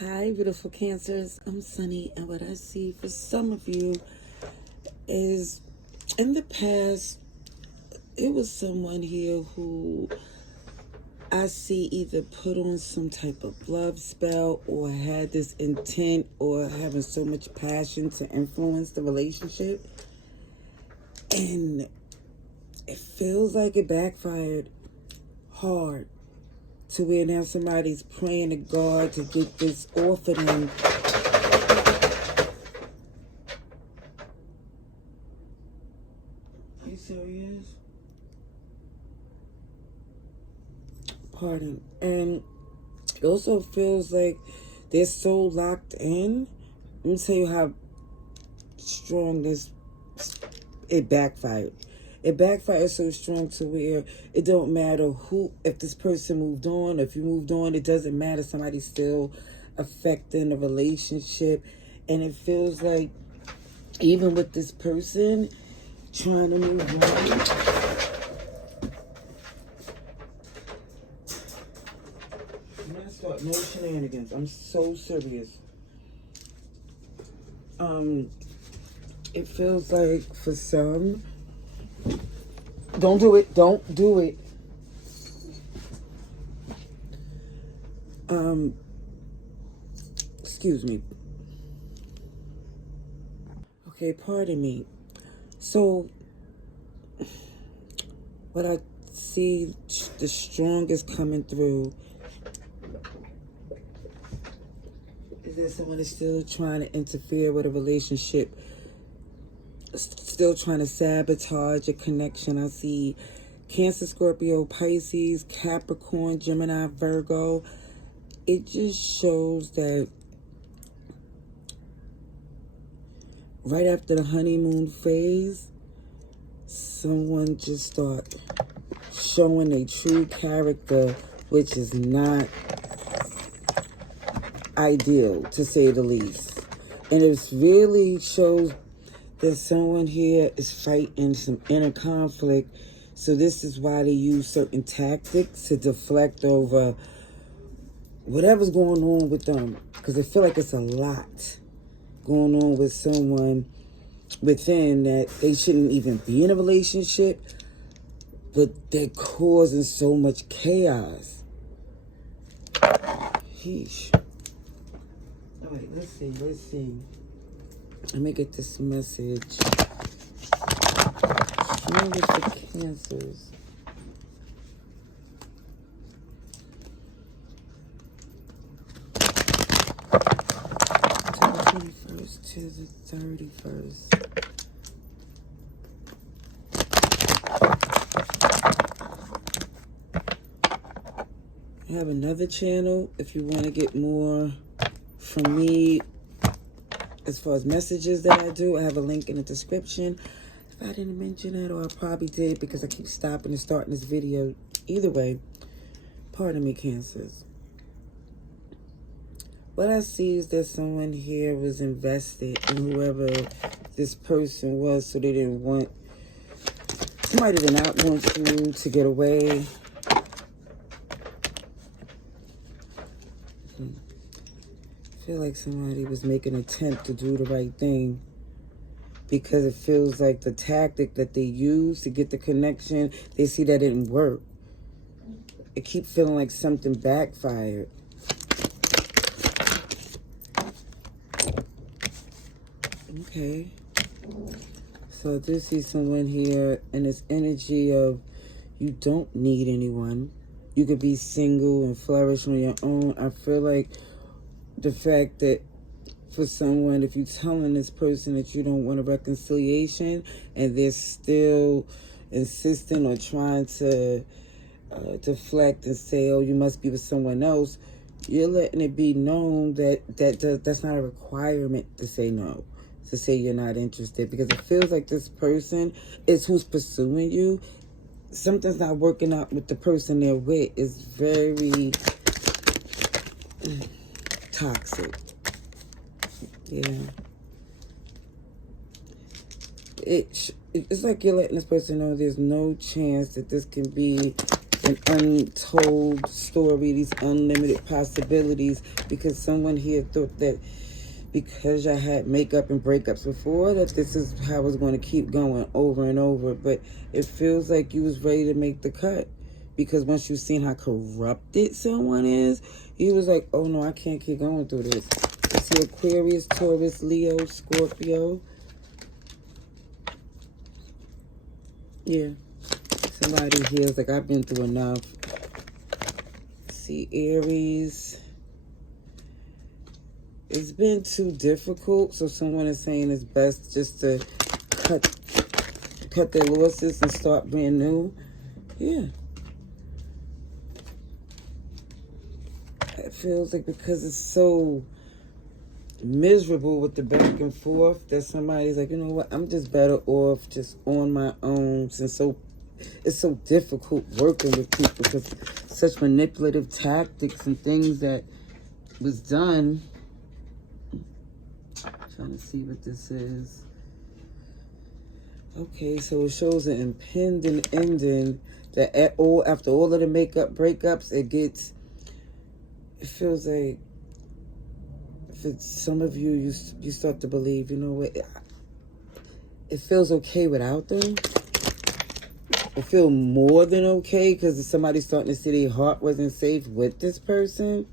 Hi, beautiful Cancers. I'm Sunny, and what I see for some of you is in the past, it was someone here who I see either put on some type of love spell or had this intent or having so much passion to influence the relationship. And it feels like it backfired hard to where now somebody's praying to God to get this off of them. Are you serious? Pardon. And it also feels like they're so locked in. Let me tell you how strong it backfired. It backfired so strong to where it don't matter if this person moved on, if you moved on, it doesn't matter. Somebody's still affecting the relationship. And it feels like even with this person trying to move on, I'm gonna start no shenanigans. I'm so serious. It feels like for some, don't do it. Excuse me. Okay, pardon me. So, what I see the strongest coming through is that someone is still trying to interfere with a relationship, still trying to sabotage a connection. I see Cancer, Scorpio, Pisces, Capricorn, Gemini, Virgo. It just shows that right after the honeymoon phase, someone just start showing a true character, which is not ideal, to say the least. And it really shows that someone here is fighting some inner conflict. So this is why they use certain tactics to deflect over whatever's going on with them. Because I feel like it's a lot going on with someone within that they shouldn't even be in a relationship, but they're causing so much chaos. Sheesh. All right, let's see. Let me get this message. Strongest for Cancers. October 21st to the 31st. I have another channel if you want to get more from me as far as messages that I do. I have a link in the description. If I didn't mention it, or I probably did because I keep stopping and starting this video. Either way, pardon me, Cancers. What I see is that someone here was invested in whoever this person was, so they didn't want, somebody did not want you to get away. I feel like somebody was making an attempt to do the right thing, because it feels like the tactic that they use to get the connection, they see that it didn't work. It keeps feeling like something backfired. Okay. So I do see someone here in this energy of you don't need anyone. You could be single and flourish on your own. I feel like the fact that for someone, if you're telling this person that you don't want a reconciliation and they're still insisting or trying to deflect and say, oh, you must be with someone else, you're letting it be known that that's not a requirement to say no, to say you're not interested, because it feels like this person is who's pursuing you. Something's not working out with the person they're with. It's very toxic. Yeah. It's like you're letting this person know there's no chance that this can be an untold story, these unlimited possibilities, because someone here thought that because I had makeup and breakups before, that this is how I was going to keep going over and over. But it feels like you was ready to make the cut, because once you've seen how corrupted someone is, you was like, oh no, I can't keep going through this. I see Aquarius, Taurus, Leo, Scorpio. Yeah. Somebody here is like, I've been through enough. See Aries. It's been too difficult, so someone is saying it's best just to cut their losses and start brand new. Yeah. It feels like because it's so miserable with the back and forth that somebody's like, you know what, I'm just better off just on my own, since it's so difficult working with people because such manipulative tactics and things that was done. Trying to see what this is. Okay, so it shows an impending ending that after all of the breakups, it feels like for some of you, you start to believe, you know what, it feels okay without them. It feels more than okay because somebody's starting to see their heart wasn't safe with this person.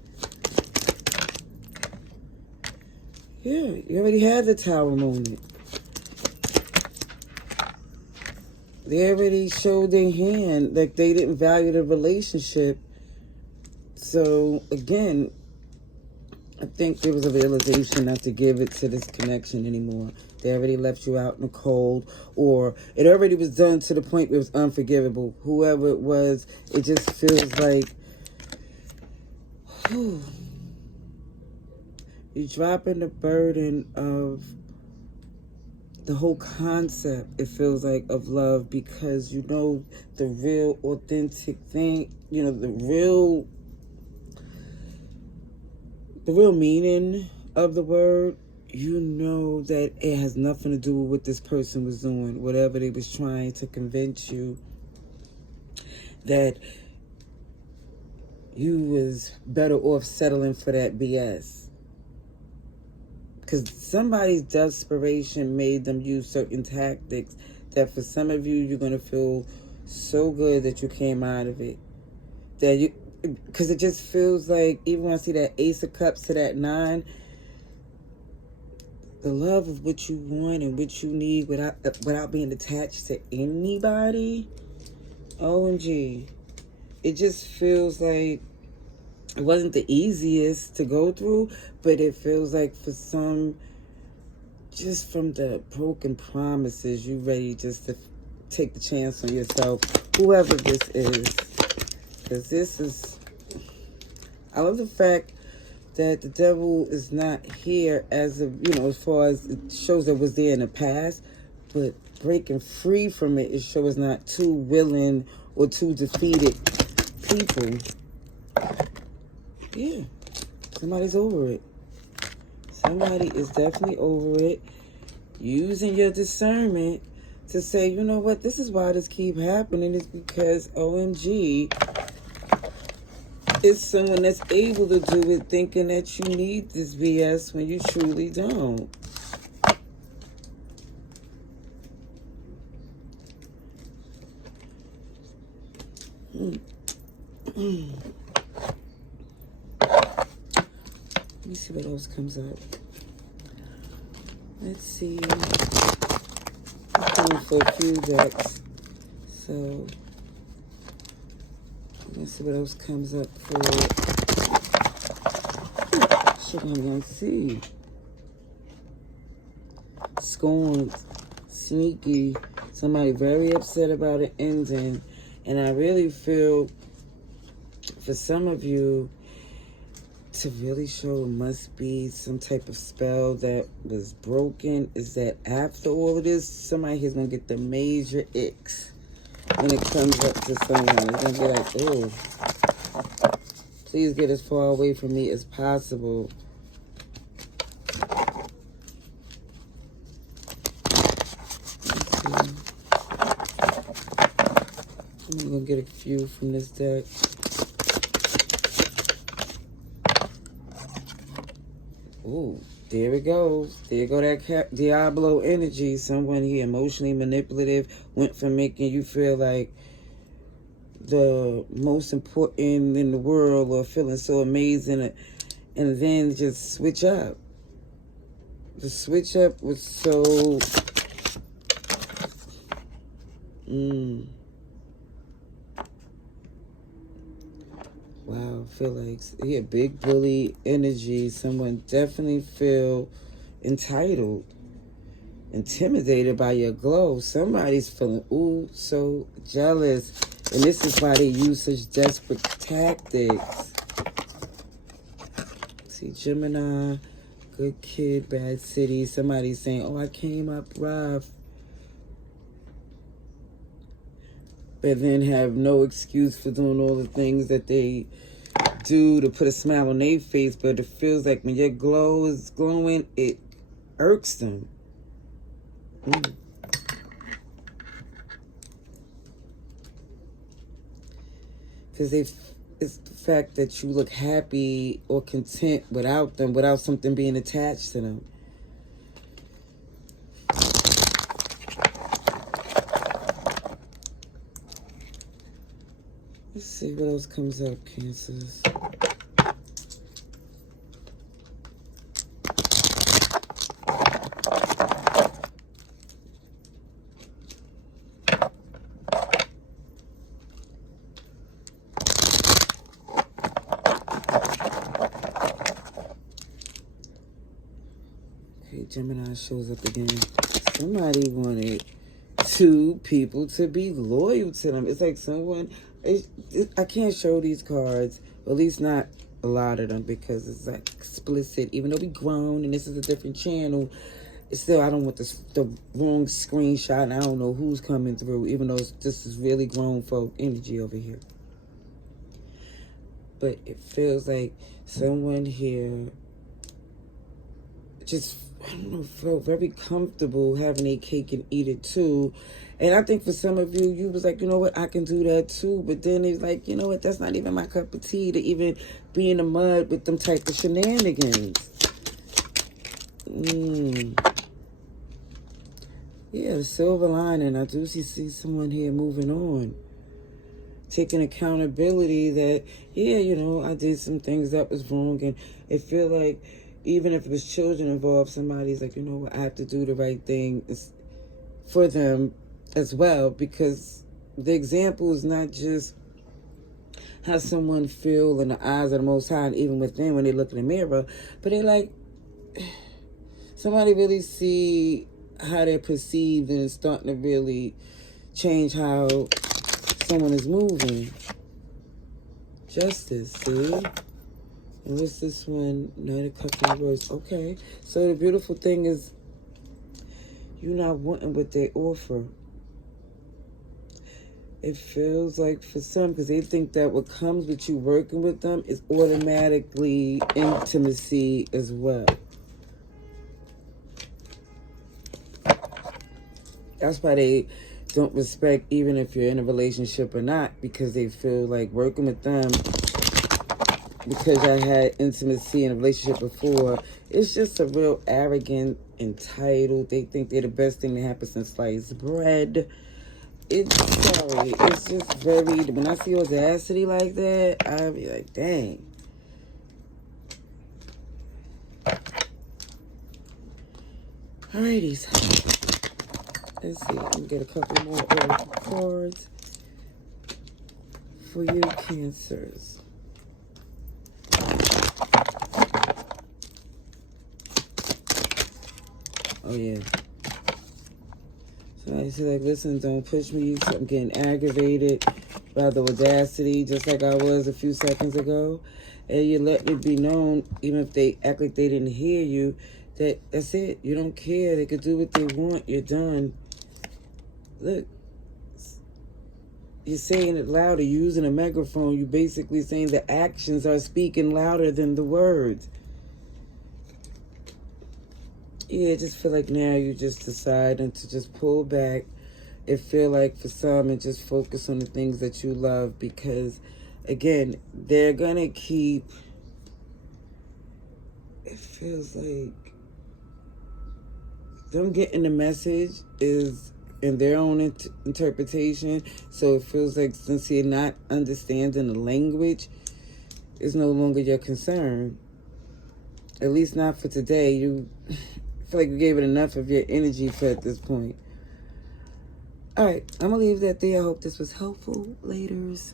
Yeah, you already had the tower moment. They already showed their hand, like they didn't value the relationship. So, again, I think there was a realization not to give it to this connection anymore. They already left you out in the cold, or it already was done to the point where it was unforgivable. Whoever it was, it just feels like, whew, you're dropping the burden of the whole concept, it feels like, of love, because you know the real authentic thing, you know, the real meaning of the word. You know that it has nothing to do with what this person was doing, whatever they was trying to convince you, that you was better off settling for that BS. Because somebody's desperation made them use certain tactics that for some of you, you're going to feel so good that you came out of it. Because it just feels like, even when I see that Ace of Cups to that 9, the love of what you want and what you need without being attached to anybody, OMG. It just feels like it wasn't the easiest to go through, but it feels like for some, just from the broken promises, you ready just to take the chance on yourself, whoever this is. Because this is, I love the fact that the devil is not here as far as it shows that was there in the past, but breaking free from it, it shows not too willing or too defeated people. Yeah, somebody's over it. Somebody is definitely over it. Using your discernment to say, you know what, this is why this keep happening, is because OMG, it's someone that's able to do it, thinking that you need this BS when you truly don't. Let me see what else comes up. Let's see. I'm pulling for a few decks. So, let's see what else comes up for it. Shit, I'm going to see. Scorned. Sneaky. Somebody very upset about an ending. And I really feel, for some of you, to really show it must be some type of spell that was broken, is that after all of this, somebody here's going to get the major icks when it comes up to someone. It's going to be like, oh, please get as far away from me as possible. Let's see. We're going to get a few from this deck. Ooh, there it goes. There go that Diablo energy. Someone here emotionally manipulative, went from making you feel like the most important in the world or feeling so amazing, and then just switch up. The switch up was so... Wow, I feel like big bully energy. Someone definitely feel entitled, intimidated by your glow. Somebody's feeling, ooh, so jealous. And this is why they use such desperate tactics. See, Gemini, good kid, bad city. Somebody's saying, oh, I came up rough. But then have no excuse for doing all the things that they do to put a smile on their face. But it feels like when your glow is glowing, it irks them. Because it's the fact that you look happy or content without them, without something being attached to them. Let's see what else comes up, Cancers. Okay, Gemini shows up again. Somebody wanted two people to be loyal to them. It's like someone... I can't show these cards, or at least not a lot of them, because it's like explicit. Even though we grown and this is a different channel, still I don't want the wrong screenshot, and I don't know who's coming through, even though this is really grown folk energy over here. But it feels like someone here just, I don't know, felt very comfortable having a cake and eat it too. And I think for some of you, you was like, you know what, I can do that too. But then it's like, you know what, that's not even my cup of tea to even be in the mud with them type of shenanigans. Yeah, the silver lining. I do see someone here moving on. Taking accountability that, yeah, you know, I did some things that was wrong. And it feel like even if it was children involved, somebody's like, you know what, I have to do the right thing for them as well, because the example is not just how someone feel in the eyes of the Most High, and even within when they look in the mirror, but they like, somebody really see how they're perceived, and it's starting to really change how someone is moving. Justice, see? And what's this one? Knight of Cups and Words. Okay, so the beautiful thing is you're not wanting what they offer. It feels like for some, because they think that what comes with you working with them is automatically intimacy as well. That's why they don't respect even if you're in a relationship or not, because they feel like working with them, because I had intimacy in a relationship before, it's just a real arrogant, entitled. They think they're the best thing to happen since sliced bread. It's just very, when I see audacity like that, I'll be like, dang. Alrighty, let's see, I'm gonna get a couple more cards for you, Cancers. Oh yeah. So I said, like, listen, don't push me. I'm getting aggravated by the audacity, just like I was a few seconds ago. And you let it be known, even if they act like they didn't hear you, that's it. You don't care. They could do what they want. You're done. Look, you're saying it louder. You're using a megaphone. You're basically saying the actions are speaking louder than the words. Yeah, I just feel like now you just deciding to just pull back, It feel like for some, and just focus on the things that you love, because again, they're gonna keep, it feels like them getting the message is in their own interpretation. So it feels like since you're not understanding the language, it's no longer your concern. At least not for today. You feel like you gave it enough of your energy for at this point. All right, I'm going to leave that there. I hope this was helpful. Laters.